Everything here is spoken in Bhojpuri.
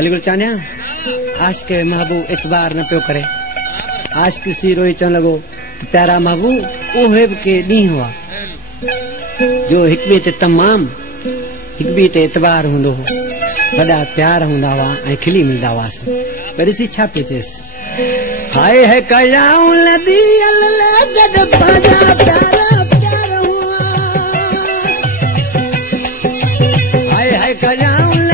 अलीगढ़ चानिया आशिक महबूब इतबार न पियो करे। आशिक सी रोई चवण लॻो त प्यारा महबूब उहे बि के ॾींहं हुआ जो हिक ॿिए ते तमाम हिक ॿिए ते इतबार हूंदो हो, वॾा प्यार हूंदा हुआ ऐं खिली मिलंदा हुआसीं। पर ॾिसी छा पियो चएसि, हाय है कयाऊं लदी अल्लाह जद पाजा प्यारा प्यार हुआ, हाय है कयाऊं